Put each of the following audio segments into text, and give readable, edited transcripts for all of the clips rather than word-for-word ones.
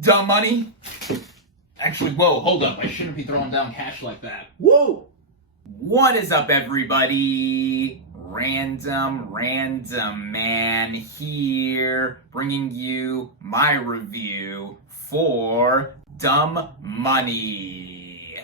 Dumb money? Actually, whoa, hold up. I shouldn't be throwing down cash like that. Whoa! What is up, everybody? Random Man here, bringing you my review for Dumb Money.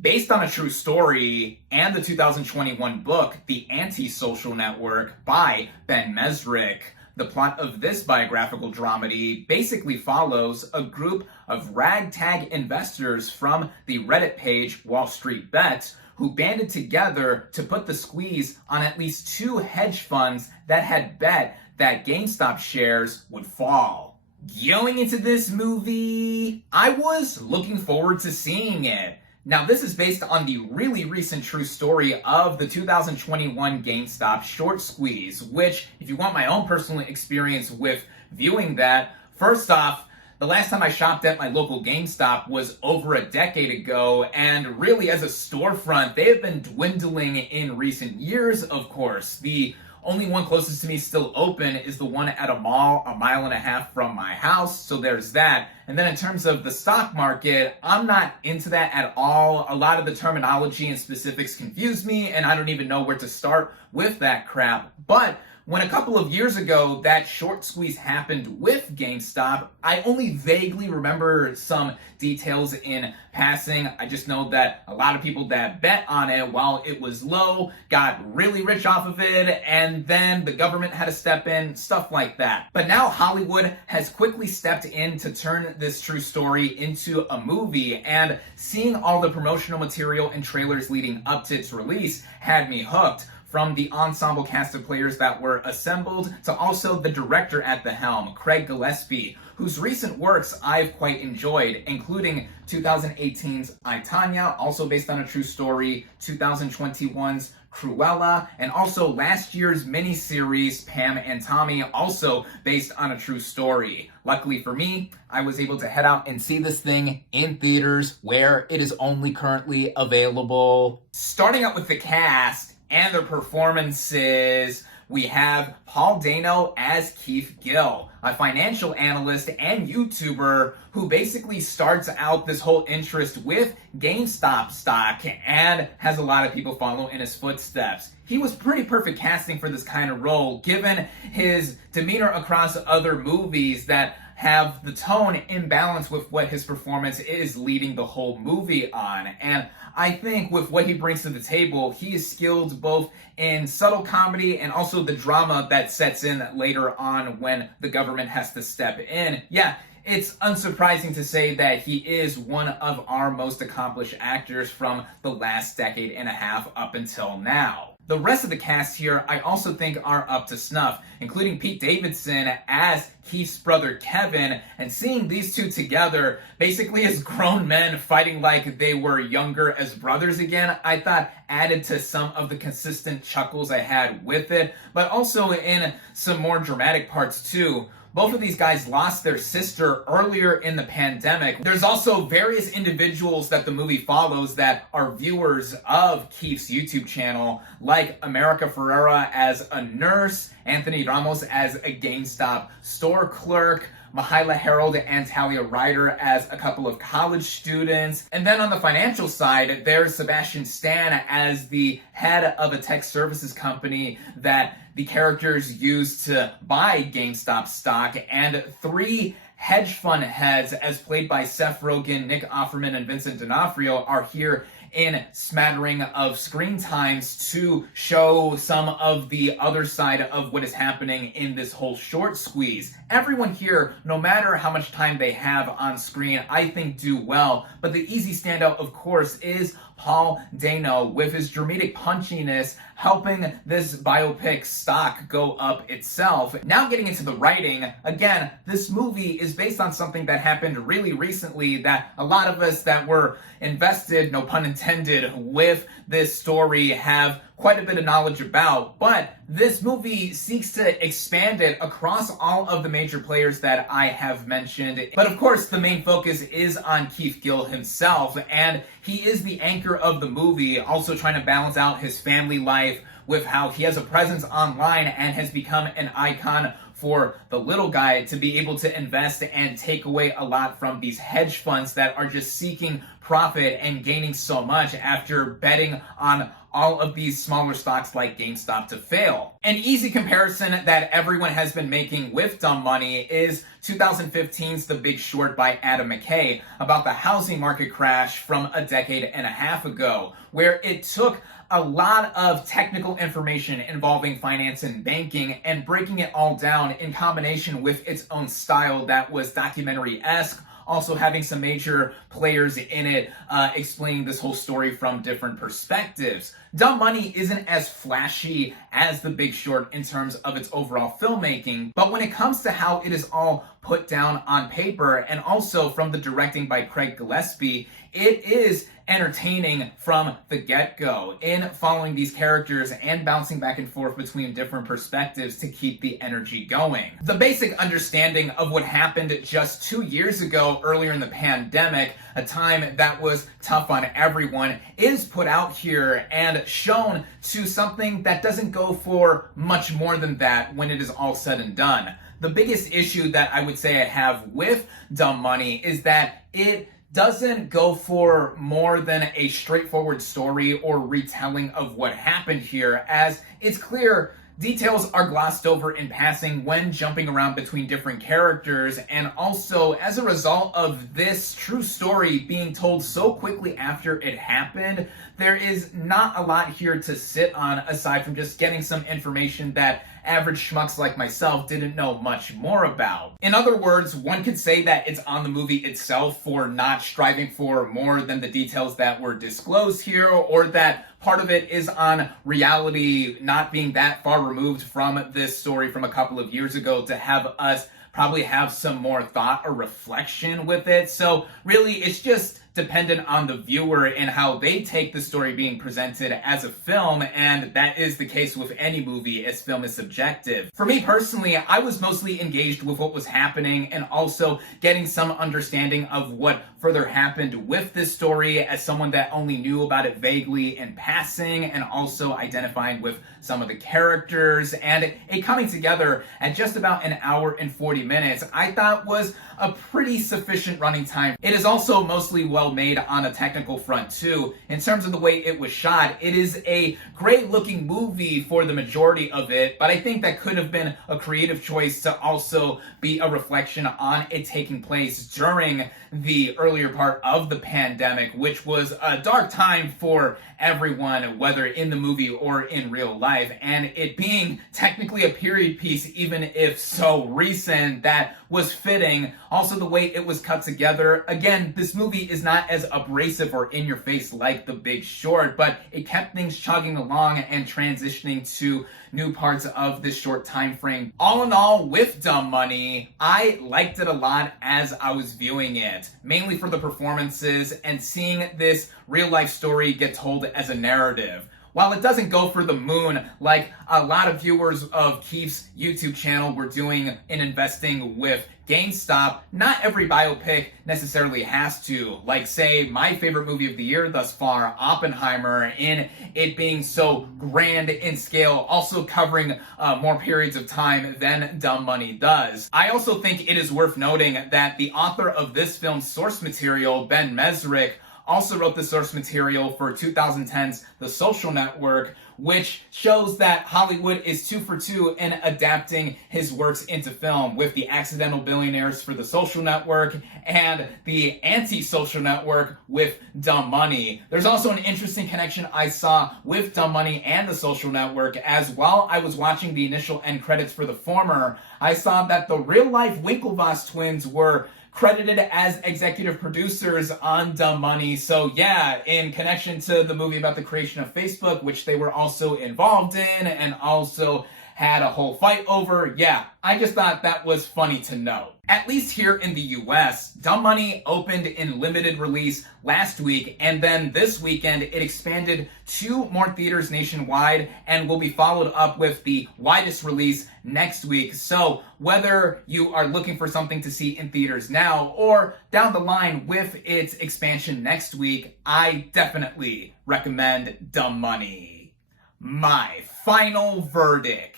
Based on a true story and the 2021 book, The Anti-Social Network by Ben Mesrick, the plot of this biographical dramedy basically follows a group of ragtag investors from the Reddit page Wall Street Bets who banded together to put the squeeze on at least two hedge funds that had bet that GameStop shares would fall. Going into this movie, I was looking forward to seeing it. Now, this is based on the really recent true story of the 2021 GameStop short squeeze, which, if you want my own personal experience with viewing that, first off, the last time I shopped at my local GameStop was over a decade ago, and really as a storefront, they have been dwindling in recent years, of course. The only one closest to me still open is the one at a mall a mile and a half from my house, so there's that. And then in terms of the stock market, I'm not into that at all. A lot of the terminology and specifics confuse me, and I don't even know where to start with that crap. But when a couple of years ago that short squeeze happened with GameStop, I only vaguely remember some details in passing. I just know that a lot of people that bet on it while it was low got really rich off of it, and then the government had to step in, stuff like that. But now Hollywood has quickly stepped in to turn this true story into a movie, and seeing all the promotional material and trailers leading up to its release had me hooked. From the ensemble cast of players that were assembled to also the director at the helm, Craig Gillespie, whose recent works I've quite enjoyed, including 2018's I, Tonya, also based on a true story, 2021's Cruella, and also last year's miniseries Pam and Tommy, also based on a true story. Luckily for me, I was able to head out and see this thing in theaters where it is only currently available. Starting out with the cast and their performances, we have Paul Dano as Keith Gill, a financial analyst and YouTuber who basically starts out this whole interest with GameStop stock and has a lot of people follow in his footsteps. He was pretty perfect casting for this kind of role, given his demeanor across other movies that have the tone in balance with what his performance is leading the whole movie on. And I think with what he brings to the table, he is skilled both in subtle comedy and also the drama that sets in later on when the government has to step in. Yeah, it's unsurprising to say that he is one of our most accomplished actors from the last decade and a half up until now. The rest of the cast here I also think are up to snuff, including Pete Davidson as Keith's brother Kevin, and seeing these two together, basically as grown men fighting like they were younger as brothers again, I thought added to some of the consistent chuckles I had with it, but also in some more dramatic parts too. Both of these guys lost their sister earlier in the pandemic. There's also various individuals that the movie follows that are viewers of Keith's YouTube channel, like America Ferrera as a nurse, Anthony Ramos as a GameStop store clerk, Mahaila Harold and Talia Ryder as a couple of college students. And then on the financial side, there's Sebastian Stan as the head of a tech services company that the characters use to buy GameStop stock, and three hedge fund heads, as played by Seth Rogen, Nick Offerman, and Vincent D'Onofrio, are here in smattering of screen times to show some of the other side of what is happening in this whole short squeeze. Everyone here, no matter how much time they have on screen, I think do well, but the easy standout, of course, is Paul Dano with his dramatic punchiness helping this biopic stock go up itself. Now getting into the writing, again, this movie is based on something that happened really recently that a lot of us that were invested, no pun intended, with this story have quite a bit of knowledge about, but this movie seeks to expand it across all of the major players that I have mentioned. But of course, the main focus is on Keith Gill himself, and he is the anchor of the movie, also trying to balance out his family life with how he has a presence online and has become an icon for the little guy to be able to invest and take away a lot from these hedge funds that are just seeking profit and gaining so much after betting on all of these smaller stocks like GameStop to fail. An easy comparison that everyone has been making with Dumb Money is 2015's The Big Short by Adam McKay about the housing market crash from a decade and a half ago, where it took a lot of technical information involving finance and banking and breaking it all down in combination with its own style that was documentary-esque, also having some major players in it explaining this whole story from different perspectives. Dumb Money isn't as flashy as The Big Short in terms of its overall filmmaking, but when it comes to how it is all put down on paper and also from the directing by Craig Gillespie, it is entertaining from the get-go in following these characters and bouncing back and forth between different perspectives to keep the energy going. The basic understanding of what happened just 2 years ago earlier in the pandemic, a time that was tough on everyone, is put out here and shown to something that doesn't go for much more than that when it is all said and done. The biggest issue that I would say I have with Dumb Money is that it doesn't go for more than a straightforward story or retelling of what happened here, as it's clear details are glossed over in passing when jumping around between different characters, and also as a result of this true story being told so quickly after it happened, there is not a lot here to sit on aside from just getting some information that average schmucks like myself didn't know much more about. In other words, one could say that it's on the movie itself for not striving for more than the details that were disclosed here, or that part of it is on reality not being that far removed from this story from a couple of years ago to have us probably have some more thought or reflection with it. So really, it's just dependent on the viewer and how they take the story being presented as a film, and that is the case with any movie, as film is subjective. For me personally, I was mostly engaged with what was happening and also getting some understanding of what further happened with this story as someone that only knew about it vaguely in passing, and also identifying with some of the characters, and it coming together at just about an hour and 40 minutes, I thought was a pretty sufficient running time. It is also mostly well made on a technical front too. In terms of the way it was shot, it is a great looking movie for the majority of it, but I think that could have been a creative choice to also be a reflection on it taking place during the earlier part of the pandemic, which was a dark time for everyone, whether in the movie or in real life, and it being technically a period piece, even if so recent, that was fitting. Also, the way it was cut together. Again, this movie is not as abrasive or in your face like The Big Short, but it kept things chugging along and transitioning to new parts of this short time frame. All in all, with Dumb Money, I liked it a lot as I was viewing it, mainly for the performances and seeing this real life story get told as a narrative. While it doesn't go for the moon like a lot of viewers of Keith's YouTube channel were doing in investing with GameStop, not every biopic necessarily has to. Like, say, my favorite movie of the year thus far, Oppenheimer, in it being so grand in scale, also covering more periods of time than Dumb Money does. I also think it is worth noting that the author of this film's source material, Ben Mesrick, also wrote the source material for 2010's The Social Network, which shows that Hollywood is 2 for 2 in adapting his works into film, with The Accidental Billionaires for The Social Network and The Anti-Social Network with Dumb Money. There's also an interesting connection I saw with Dumb Money and The Social Network, as while I was watching the initial end credits for the former, I saw that the real-life Winklevoss twins were credited as executive producers on Dumb Money. So yeah, in connection to the movie about the creation of Facebook, which they were also involved in and also had a whole fight over, yeah, I just thought that was funny to know. At least here in the US, Dumb Money opened in limited release last week, and then this weekend it expanded 2 more theaters nationwide and will be followed up with the widest release next week. So whether you are looking for something to see in theaters now or down the line with its expansion next week, I definitely recommend Dumb Money. My final verdict.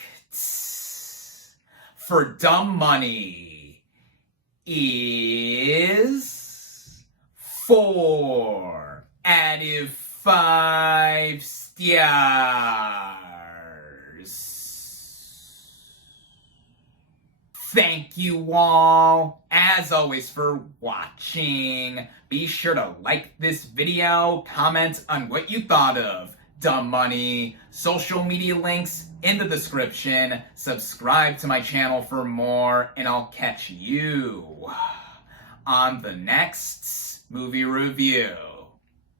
for Dumb Money is 4 out of 5 stars. Thank you all, as always, for watching. Be sure to like this video, comment on what you thought of Dumb Money, social media links in the description, subscribe to my channel for more, and I'll catch you on the next movie review.